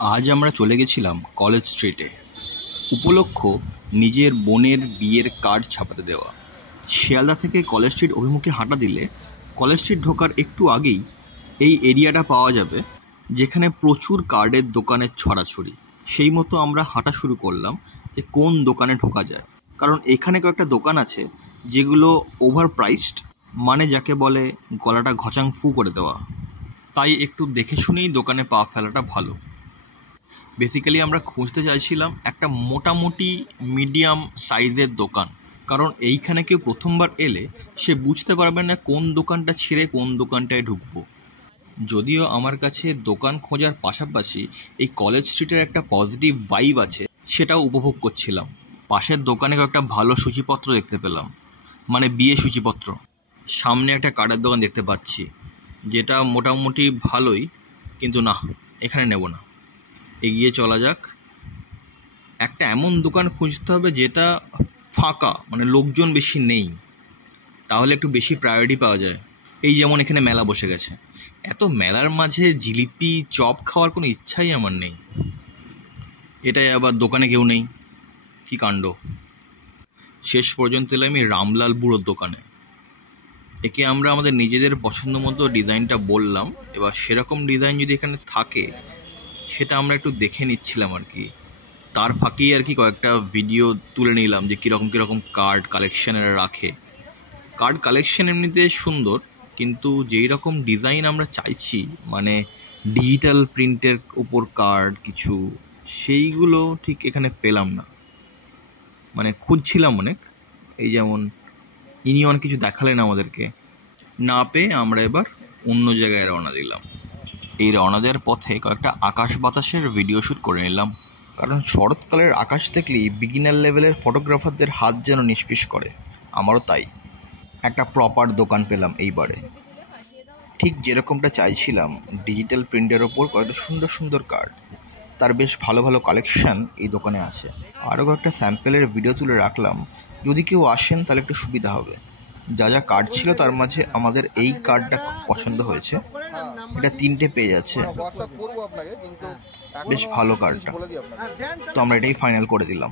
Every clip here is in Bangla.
আজ আমরা চলে গেছিলাম কলেজ স্ট্রিটে। উপলক্ষ নিজের বোনের বিয়ের কার্ড ছাপাতে দেওয়া। শিয়ালদা থেকে কলেজ স্ট্রিট অভিমুখে হাঁটা দিলে কলেজ স্ট্রিট ঢোকার একটু আগেই এই এরিয়াটা পাওয়া যাবে, যেখানে প্রচুর কার্ডের দোকানের ছড়াছড়ি। সেই মতো আমরা হাঁটা শুরু করলাম যে কোন দোকানে ঢোকা যায়, কারণ এখানে কয়েকটা দোকান আছে যেগুলো ওভার প্রাইসড, মানে যাকে বলে গলাটা ঘচাং ফু করে দেওয়া। তাই একটু দেখে শুনেই দোকানে পা ফেলাটা ভালো। বেসিক্যালি আমরা খুঁজতে চাইছিলাম একটা মোটামুটি মিডিয়াম সাইজের দোকান, কারণ এইখানে কেউ প্রথমবার এলে সে বুঝতে পারবে না কোন দোকানটা ছেড়ে কোন দোকানটায় ঢুকবো। যদিও আমার কাছে দোকান খোঁজার পাশাপাশি এই কলেজ স্ট্রিটের একটা পজিটিভ ভাইব আছে, সেটাও উপভোগ করছিলাম। পাশের দোকানে একটা ভালো সূচিপত্র দেখতে পেলাম, মানে বিয়ে সূচিপত্র। সামনে একটা কার্ডের দোকান দেখতে পাচ্ছি, যেটা মোটামুটি ভালোই, কিন্তু না, এখানে নেব না, এগিয়ে চলা যাক। একটা এমন দোকান খুঁজতে হবে যেটা ফাঁকা, মানে লোকজন বেশি নেই, তাহলে একটু বেশি প্রায়োরিটি পাওয়া যায়। এই যেমন এখানে মেলা বসে গেছে, এত মেলার মাঝে জিলিপি চপ খাওয়ার কোনো ইচ্ছাই আমার নেই। এটাই আবার দোকানে কেউ নেই, কি কাণ্ড। শেষ পর্যন্ত এলাম আমি রামলাল বুড়োর দোকানে। একে আমরা আমাদের নিজেদের পছন্দ মতো ডিজাইনটা বললাম, এবার সেরকম ডিজাইন যদি এখানে থাকে সেটা আমরা একটু দেখে নিচ্ছিলাম আর কি। তার ফাঁকেই আর কি কয়েকটা ভিডিও তুলে নিলাম যে কীরকম কার্ড কালেকশানের রাখে। কার্ড কালেকশান এমনিতে সুন্দর, কিন্তু যেই রকম ডিজাইন আমরা চাইছি, মানে ডিজিটাল প্রিন্টের উপর কার্ড কিছু, সেইগুলো ঠিক এখানে পেলাম না। মানে খুঁজছিলাম অনেক, এই যেমন ইনি অনেক কিছু দেখালেন আমাদেরকে, না পেয়ে আমরা এবার অন্য জায়গায় রওনা দিলাম। এই রওনা দেওয়ার পথে কয়েকটা আকাশ বাতাসের ভিডিও শ্যুট করে নিলাম, কারণ শরৎকালের আকাশ দেখলেই বিগিনার লেভেলের ফটোগ্রাফারদের হাত যেন নিষ্পিস করে। আমারও তাই। একটা প্রপার দোকান পেলাম এইবারে, ঠিক যেরকমটা চাইছিলাম। ডিজিটাল প্রিন্টের ওপর কয়েকটা সুন্দর সুন্দর কার্ড, তার বেশ ভালো ভালো কালেকশান এই দোকানে আছে। আরও কয়েকটা স্যাম্পেলের ভিডিও তুলে রাখলাম, যদি কেউ আসেন তাহলে একটু সুবিধা হবে। যা যা কার্ড ছিল তার মাঝে আমাদের এই কার্ডটা খুব পছন্দ হয়েছে, এটা 3টে পেয়ে যাচ্ছে, বেশ ভালো কার্ডটা, তো আমরা এটাই ফাইনাল করে দিলাম।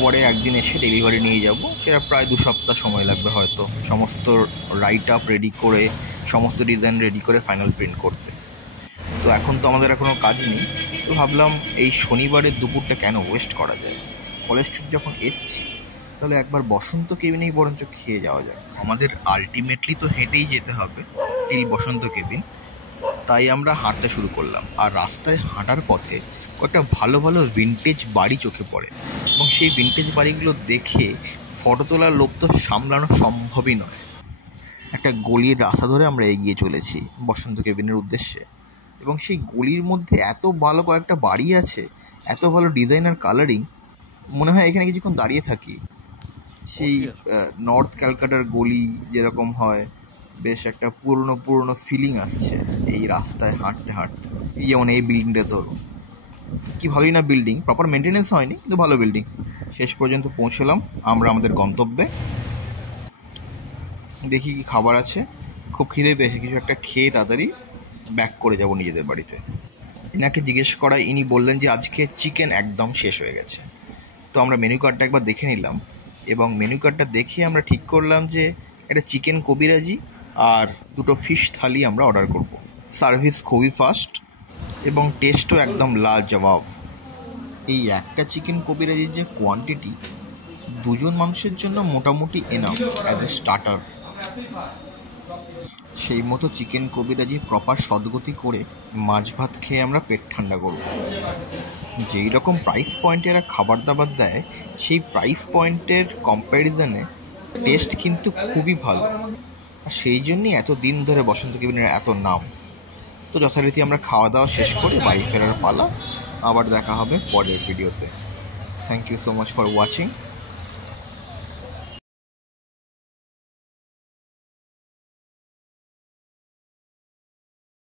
পরে একদিন এসে ডেলিভারি নিয়ে যাব, সেটা প্রায় 2 সপ্তাহ সময় লাগবে হয়তো, সমস্ত রাইট আপ রেডি করে, সমস্ত ডিজাইন রেডি করে ফাইনাল প্রিন্ট করতে। তো এখন তো আমাদের আর কোনো কাজ নেই, তো ভাবলাম এই শনিবারের দুপুরটা কেন ওয়েস্ট করা যায়। কলেজ স্ট্রিট যখন এসছি, তাহলে একবার বসন্ত কেবিনেই বরঞ্চ খেয়ে যাওয়া যাক। আমাদের আলটিমেটলি তো হেঁটেই যেতে হবে টিল বসন্ত কেবিন, তাই আমরা হাঁটতে শুরু করলাম। আর রাস্তায় হাঁটার পথে কয়েকটা ভালো ভালো ভিনটেজ বাড়ি চোখে পড়ে, এবং সেই ভিনটেজ বাড়িগুলো দেখে ফটো তোলার লোভ তো সামলানো সম্ভবই নয়। একটা গলির রাস্তা ধরে আমরা এগিয়ে চলেছি বসন্ত কেবিনের উদ্দেশ্যে, এবং সেই গলির মধ্যে এত ভালো কয়েকটা বাড়ি আছে, এত ভালো ডিজাইন আর কালারিং, মনে হয় এখানে কিছুক্ষণ দাঁড়িয়ে থাকি। সেই নর্থ ক্যালকাটার গলি যেরকম হয়, বেশ একটা পুরনো ফিলিং আসছে এই রাস্তায় হাঁটতে হাঁটতে। এই যেমন এই বিল্ডিংটা ধরুন, কি ভালোই না বিল্ডিং, প্রপার মেনটেনেন্স হয়নি কিন্তু ভালো বিল্ডিং। শেষ পর্যন্ত পৌঁছলাম আমরা আমাদের গন্তব্যে। দেখি কি খাবার আছে, খুব খিদে পেয়েছে, কিছু একটা খেয়ে তাড়াতাড়ি ব্যাক করে যাব নিজেদের বাড়িতে। এনাকে জিজ্ঞেস করায় ইনি বললেন যে আজকে চিকেন একদম শেষ হয়ে গেছে। তো আমরা মেনু কার্ডটা একবার দেখে নিলাম, এবং মেনু কার্ডটা দেখে আমরা ঠিক করলাম যে একটা চিকেন কবিরাজি আর 2টো ফিশ থালি আমরা অর্ডার করব। সার্ভিস খুবই ফাস্ট এবং টেস্টও একদম লাজবাব। এই একটা চিকেন কবিরাজির যে কোয়ান্টিটি, 2জন মানুষের জন্য মোটামুটি এনাফ অ্যাজ এ স্টার্টার। সেই মতো চিকেন কবিরাজি প্রপার সদগতি করে মাছ ভাত খেয়ে আমরা পেট ঠান্ডা করব। যেই রকম প্রাইস পয়েন্টে এরা খাবার দাবার দেয়, সেই প্রাইস পয়েন্টের কম্প্যারিজনে টেস্ট কিন্তু খুবই ভালো, আর সেই জন্যই এত দিন ধরে বসন্ত কেবিনের এত নাম। তো যথারীতি আমরা খাওয়া দাওয়া শেষ করে বাড়ি ফেরার পালা। আবার দেখা হবে পরের ভিডিওতে। Thank you so much for watching.